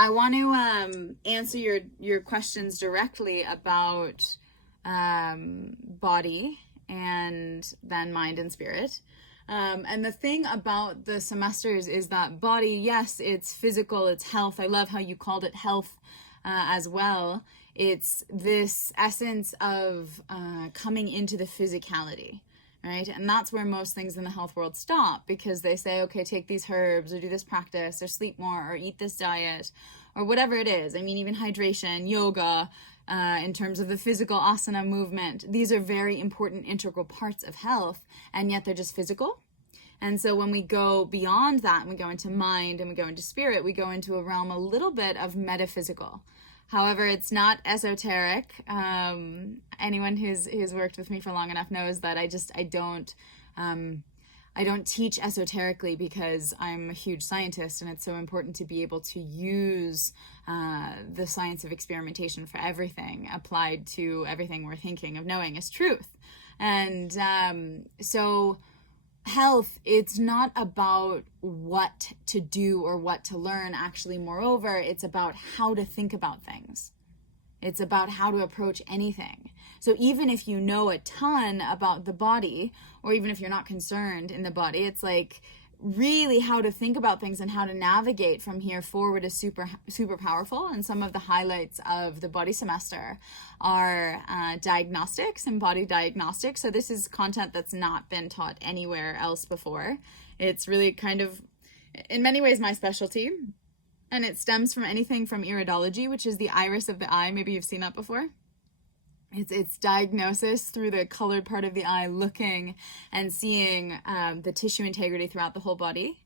I want to answer your questions directly about body and then mind and spirit. And the thing about the semesters is that body, yes, it's physical, it's health. I love how you called it health as well. It's this essence of coming into the physicality, right? And that's where most things in the health world stop, because they say, okay, take these herbs or do this practice or sleep more or eat this diet or whatever it is. I mean, even hydration, yoga, in terms of the physical asana movement, these are very important integral parts of health, and yet they're just physical. And so when we go beyond that and we go into mind and we go into spirit, we go into a realm a little bit of metaphysical. However, it's not esoteric. Anyone who's worked with me for long enough knows that I don't teach esoterically, because I'm a huge scientist, and it's so important to be able to use the science of experimentation for everything applied to everything we're thinking of knowing as truth. And so health, it's not about what to do or what to learn. Actually, moreover, it's about how to think about things. It's about how to approach anything. So even if you know a ton about the body, or even if you're not concerned in the body, it's like really how to think about things and how to navigate from here forward is super, super powerful. And some of the highlights of the body semester are diagnostics and body diagnostics. So this is content that's not been taught anywhere else before. It's really kind of, in many ways, my specialty. And it stems from anything from iridology, which is the iris of the eye. Maybe you've seen that before. It's diagnosis through the colored part of the eye, looking and seeing the tissue integrity throughout the whole body.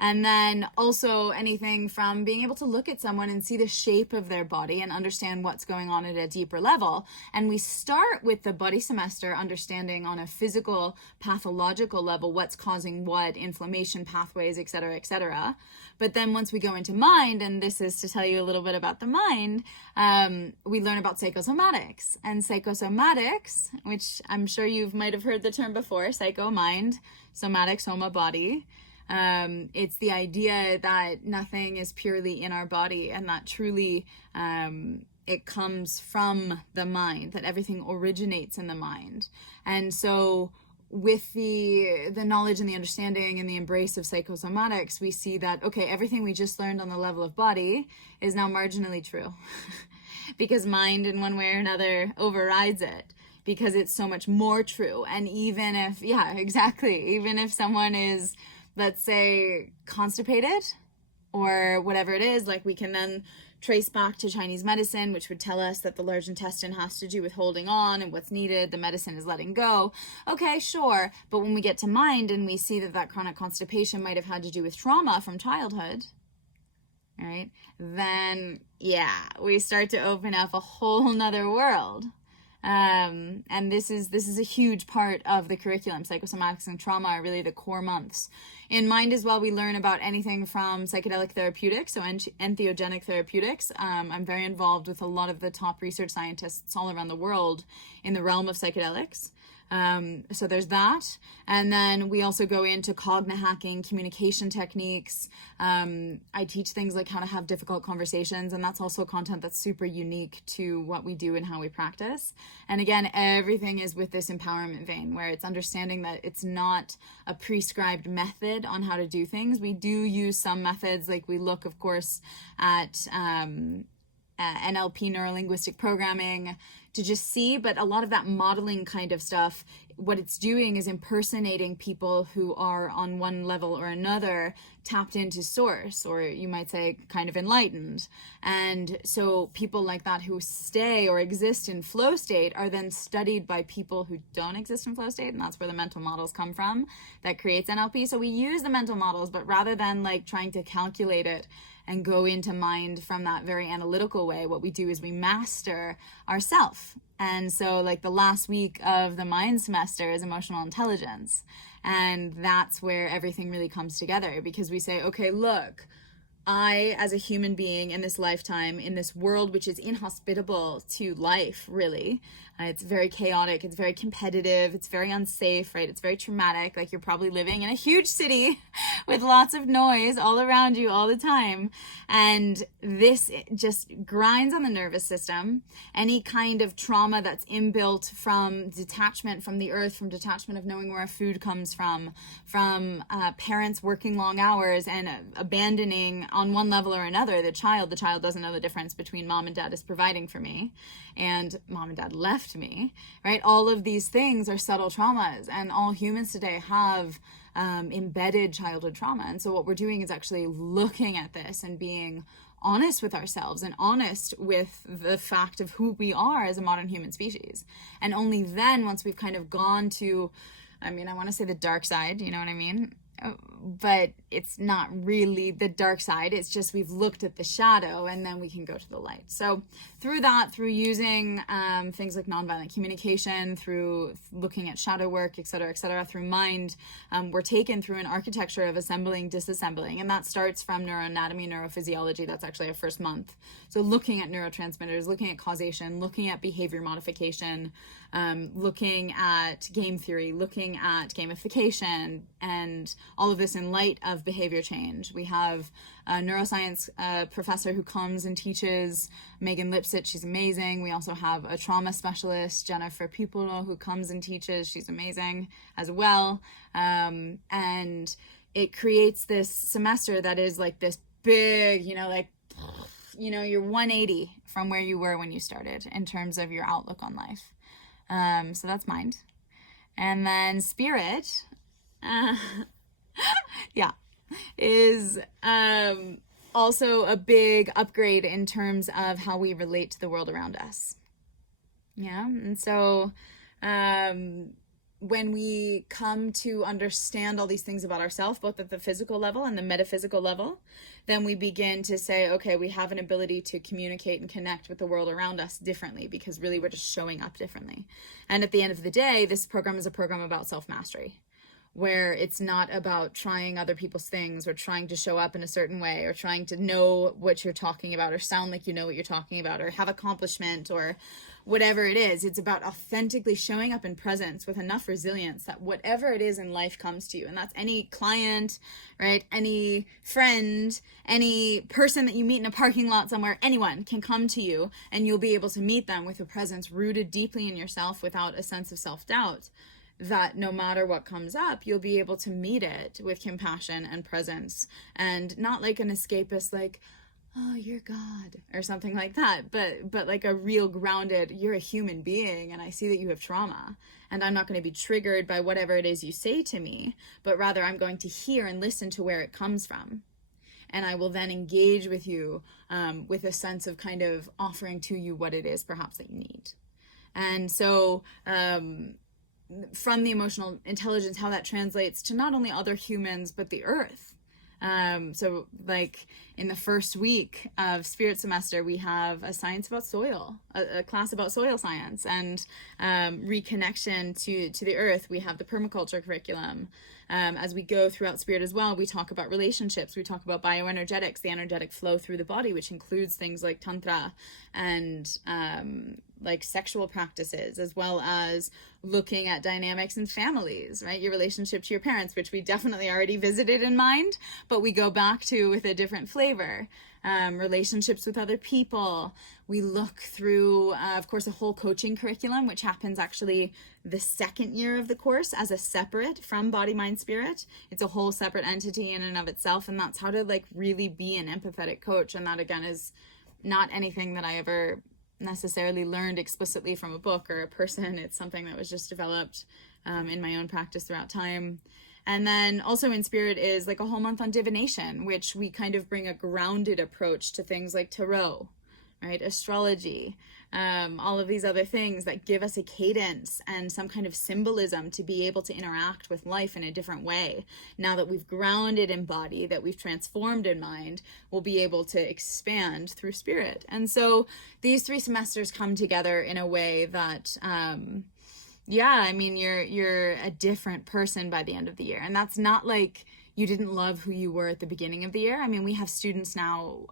And then also anything from being able to look at someone and see the shape of their body and understand what's going on at a deeper level. And we start with the body semester understanding on a physical, pathological level what's causing what, inflammation pathways, et cetera, et cetera. But then once we go into mind, and this is to tell you a little bit about the mind, we learn about psychosomatics. And psychosomatics, which I'm sure you might have heard the term before, psycho, mind, somatic, soma, body. It's the idea that nothing is purely in our body, and that truly it comes from the mind, that everything originates in the mind. And so with the knowledge and the understanding and the embrace of psychosomatics, we see that, okay, everything we just learned on the level of body is now marginally true because mind in one way or another overrides it, because it's so much more true. And even if, yeah, exactly, even if someone is, let's say, constipated or whatever it is, like we can then trace back to Chinese medicine, which would tell us that the large intestine has to do with holding on, and what's needed, the medicine is letting go. Okay, sure. But when we get to mind and we see that that chronic constipation might have had to do with trauma from childhood, right? Then, yeah, we start to open up a whole nother world. And this is a huge part of the curriculum. Psychosomatics and trauma are really the core months. In mind as well, we learn about anything from psychedelic therapeutics, so entheogenic therapeutics. I'm very involved with a lot of the top research scientists all around the world in the realm of psychedelics. So there's that. And then we also go into cognitive hacking, communication techniques. I teach things like how to have difficult conversations, and that's also content that's super unique to what we do and how we practice. And again, everything is with this empowerment vein, where it's understanding that it's not a prescribed method on how to do things. We do use some methods, like we look, of course, at NLP, neuro-linguistic programming, to just see, but a lot of that modeling kind of stuff, what it's doing is impersonating people who are on one level or another tapped into source, or you might say kind of enlightened. And so people like that who stay or exist in flow state are then studied by people who don't exist in flow state, and that's where the mental models come from that creates NLP. So we use the mental models, but rather than like trying to calculate it and go into mind from that very analytical way, what we do is we master ourself. And so like the last week of the mind semester is emotional intelligence. And that's where everything really comes together, because we say, okay, look, I, as a human being in this lifetime, in this world which is inhospitable to life, really, it's very chaotic, it's very competitive, it's very unsafe, right? It's very traumatic. Like, you're probably living in a huge city with lots of noise all around you all the time. And this just grinds on the nervous system. Any kind of trauma that's inbuilt from detachment from the earth, from detachment of knowing where our food comes from parents working long hours and abandoning on one level or another the child doesn't know the difference between mom and dad is providing for me and mom and dad left me, right? All of these things are subtle traumas, and all humans today have embedded childhood trauma. And so what we're doing is actually looking at this and being honest with ourselves and honest with the fact of who we are as a modern human species. And only then, once we've kind of gone to, I want to say the dark side, you know what I mean? But it's not really the dark side. It's just we've looked at the shadow, and then we can go to the light. So through that, through using things like nonviolent communication, through looking at shadow work, et cetera, through mind, we're taken through an architecture of assembling, disassembling. And that starts from neuroanatomy, neurophysiology. That's actually our first month. So looking at neurotransmitters, looking at causation, looking at behavior modification, looking at game theory, looking at gamification, and all of this in light of behavior change. We have a neuroscience professor who comes and teaches, Megan Lipsett, she's amazing. We also have a trauma specialist, Jennifer Pupolo, who comes and teaches. She's amazing as well. And it creates this semester that is like this big, you're 180 from where you were when you started in terms of your outlook on life. So that's mind. And then spirit, is also a big upgrade in terms of how we relate to the world around us. Yeah. And so when we come to understand all these things about ourselves, both at the physical level and the metaphysical level, then we begin to say, okay, we have an ability to communicate and connect with the world around us differently, because really we're just showing up differently. And at the end of the day, this program is a program about self-mastery, where it's not about trying other people's things or trying to show up in a certain way or trying to know what you're talking about or sound like you know what you're talking about or have accomplishment or whatever it is. It's about authentically showing up in presence with enough resilience that whatever it is in life comes to you. And that's any client, right? Any friend, any person that you meet in a parking lot somewhere, anyone can come to you, and you'll be able to meet them with a presence rooted deeply in yourself without a sense of self-doubt, that no matter what comes up, you'll be able to meet it with compassion and presence, and not like an escapist, like, oh, you're God or something like that, but like a real grounded, you're a human being and I see that you have trauma, and I'm not going to be triggered by whatever it is you say to me, but rather I'm going to hear and listen to where it comes from. And I will then engage with you with a sense of kind of offering to you what it is perhaps that you need. And so from the emotional intelligence, how that translates to not only other humans, but the earth. So like in the first week of spirit semester, we have a science about soil, a class about soil science and reconnection to the earth. We have the permaculture curriculum. As we go throughout spirit as well, we talk about relationships, we talk about bioenergetics, the energetic flow through the body, which includes things like tantra and like sexual practices, as well as looking at dynamics in families, right? Your relationship to your parents, which we definitely already visited in mind, but we go back to with a different flavor. Relationships with other people. We look through, of course, a whole coaching curriculum, which happens actually the second year of the course as a separate from body, mind, spirit. It's a whole separate entity in and of itself. And that's how to like really be an empathetic coach. And that again is not anything that I ever necessarily learned explicitly from a book or a person. It's something that was just developed in my own practice throughout time. And then also in spirit is like a whole month on divination, which we kind of bring a grounded approach to things like tarot, right? Astrology, all of these other things that give us a cadence and some kind of symbolism to be able to interact with life in a different way. Now that we've grounded in body, that we've transformed in mind, we'll be able to expand through spirit. And so these 3 semesters come together in a way that, you're a different person by the end of the year. And that's not like you didn't love who you were at the beginning of the year. I mean, we have students now,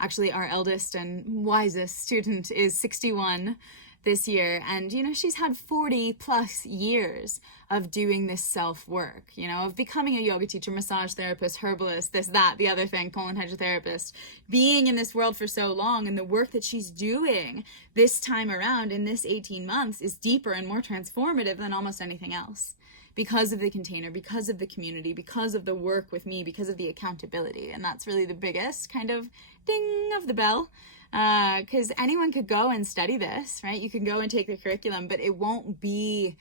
actually our eldest and wisest student is 61 this year, and she's had 40 plus years of doing this self-work, of becoming a yoga teacher, massage therapist, herbalist, this, that, the other thing, colon hydrotherapist, being in this world for so long. And the work that she's doing this time around in this 18 months is deeper and more transformative than almost anything else, because of the container, because of the community, because of the work with me, because of the accountability. And that's really the biggest kind of ding of the bell. Because anyone could go and study this, right? You can go and take the curriculum, but it won't be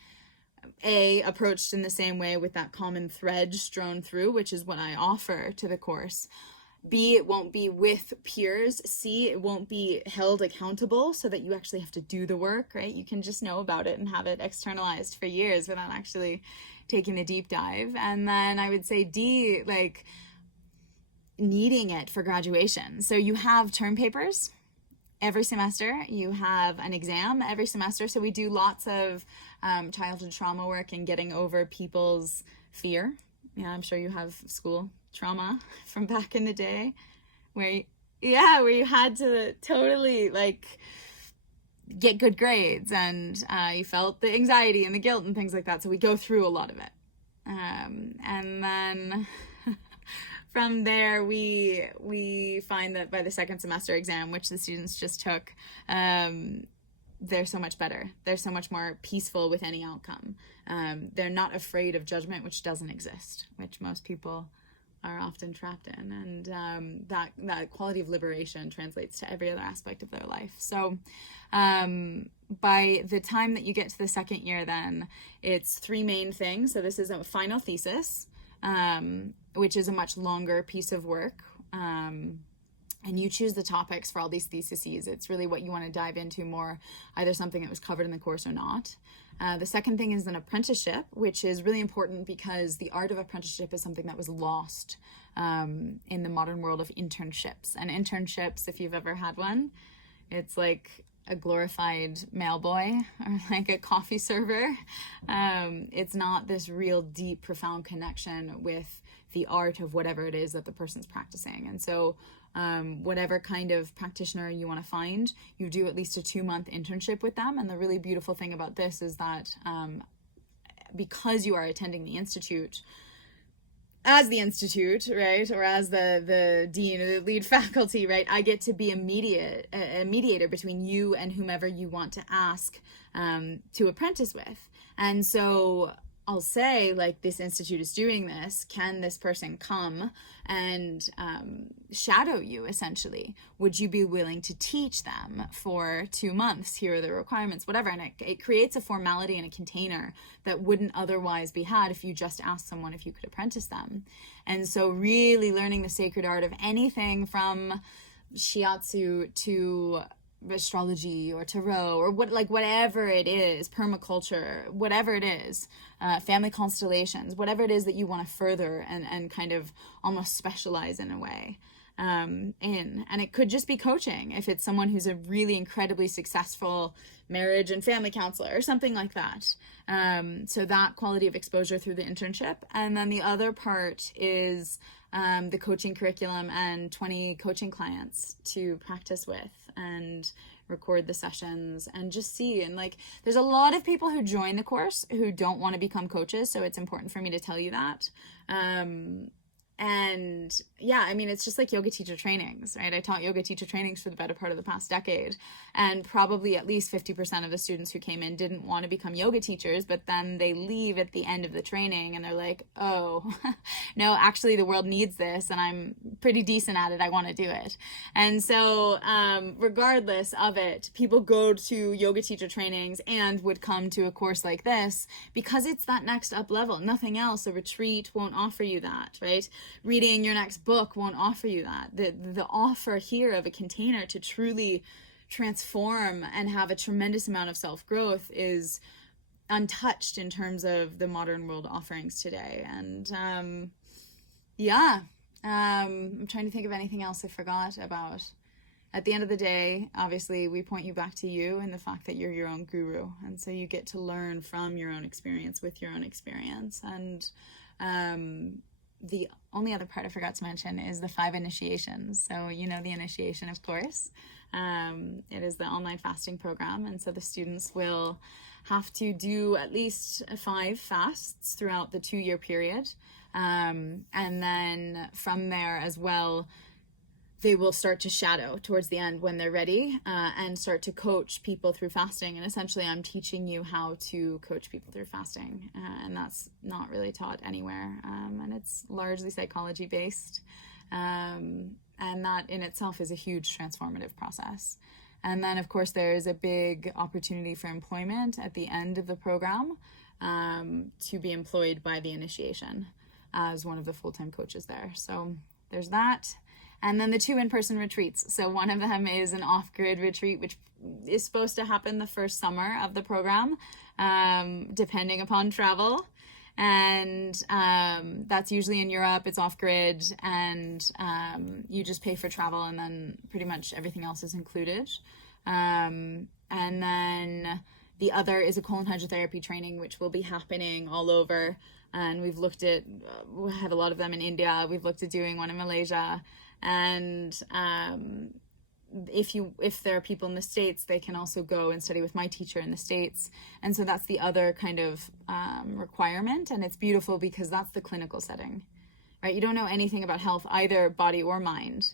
approached in the same way with that common thread strewn through, which is what I offer to the course. B, it won't be with peers. C, it won't be held accountable so that you actually have to do the work, right? You can just know about it and have it externalized for years without actually taking the deep dive. And then I would say D, like needing it for graduation. So you have term papers every semester, you have an exam every semester. So we do lots of childhood trauma work and getting over people's fear. Yeah, I'm sure you have school trauma from back in the day where you had to totally like get good grades, and you felt the anxiety and the guilt and things like that. So we go through a lot of it. And then from there, we find that by the second semester exam, which the students just took, they're so much better. They're so much more peaceful with any outcome. They're not afraid of judgment, which doesn't exist, which most people are often trapped in. And that quality of liberation translates to every other aspect of their life. So by the time that you get to the second year, then it's three main things. So this is a final thesis, which is a much longer piece of work. And you choose the topics for all these theses. It's really what you want to dive into more, either something that was covered in the course or not. The second thing is an apprenticeship, which is really important because the art of apprenticeship is something that was lost in the modern world of internships. And internships, if you've ever had one, it's like a glorified mailboy or like a coffee server. It's not this real deep, profound connection with the art of whatever it is that the person's practicing. And so whatever kind of practitioner you want to find, you do at least a 2-month internship with them. And the really beautiful thing about this is that because you are attending the institute, as the institute, right, or as the dean or the lead faculty, right, I get to be a mediator between you and whomever you want to ask to apprentice with. And so I'll say, like, this institute is doing this. Can this person come and shadow you, essentially? Would you be willing to teach them for 2 months? Here are the requirements, whatever. And it creates a formality and a container that wouldn't otherwise be had if you just asked someone if you could apprentice them. And so really learning the sacred art of anything from shiatsu to astrology or tarot or whatever it is, permaculture, whatever it is, family constellations, whatever it is that you want to further and kind of almost specialize in a way and it could just be coaching if it's someone who's a really incredibly successful marriage and family counselor or something like that. So that quality of exposure through the internship. And then the other part is the coaching curriculum and 20 coaching clients to practice with and record the sessions and just see. And like, there's a lot of people who join the course who don't want to become coaches. So it's important for me to tell you that. And yeah, I mean, it's just like yoga teacher trainings, right? I taught yoga teacher trainings for the better part of the past decade, and probably at least 50% of the students who came in didn't want to become yoga teachers, but then they leave at the end of the training and they're like, oh, no, actually the world needs this and I'm pretty decent at it. I want to do it. And so regardless of it, people go to yoga teacher trainings and would come to a course like this because it's that next up level. Nothing else. A retreat won't offer you that, right? Reading your next book won't offer you that. The offer here of a container to truly transform and have a tremendous amount of self-growth is untouched in terms of the modern world offerings today. And I'm trying to think of anything else I forgot about. At the end of the day, obviously, we point you back to you and the fact that you're your own guru. And so you get to learn from your own experience with your own experience. And the only other part I forgot to mention is the 5 initiations. So you know the initiation, of course. It is the online fasting program, and so the students will have to do at least 5 fasts throughout the 2-year period. And then from there as well, they will start to shadow towards the end when they're ready, and start to coach people through fasting. And essentially I'm teaching you how to coach people through fasting, and that's not really taught anywhere, and it's largely psychology based, and that in itself is a huge transformative process. And then of course there's a big opportunity for employment at the end of the program, to be employed by the initiation as one of the full-time coaches there. So there's that. And then the 2 in-person retreats. So one of them is an off-grid retreat, which is supposed to happen the first summer of the program, depending upon travel. And that's usually in Europe. It's off-grid, and you just pay for travel, and then pretty much everything else is included. And then the other is a colon hydrotherapy training, which will be happening all over. And we've looked at, we have a lot of them in India. We've looked at doing one in Malaysia. And if there are people in the States, they can also go and study with my teacher in the States. And so that's the other kind of requirement. And it's beautiful because that's the clinical setting, right? You don't know anything about health, either body or mind,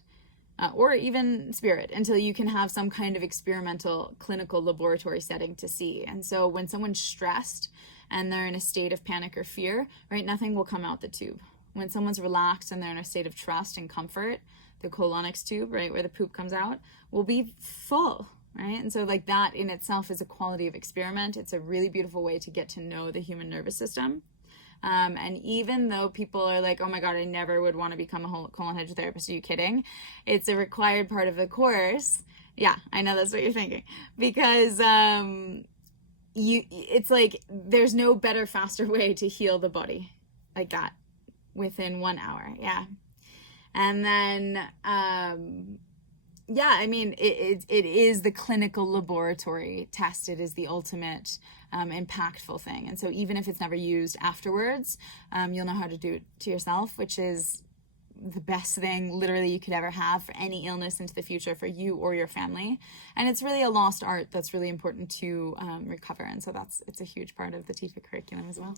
or even spirit, until you can have some kind of experimental clinical laboratory setting to see. And so when someone's stressed and they're in a state of panic or fear, right, nothing will come out the tube. When someone's relaxed and they're in a state of trust and comfort, the colonics tube, right, where the poop comes out, will be full, right? And so like that in itself is a quality of experiment. It's a really beautiful way to get to know the human nervous system. And even though people are like, oh my God, I never would want to become a colon hydrotherapist, are you kidding? It's a required part of the course. Yeah, I know that's what you're thinking. Because it's like there's no better, faster way to heal the body like that within 1 hour. Yeah. And then yeah, I mean, it is the clinical laboratory test. It is the ultimate impactful thing. And so even if it's never used afterwards, you'll know how to do it to yourself, which is the best thing literally you could ever have for any illness into the future for you or your family. And it's really a lost art that's really important to recover. And so it's a huge part of the TIFA curriculum as well.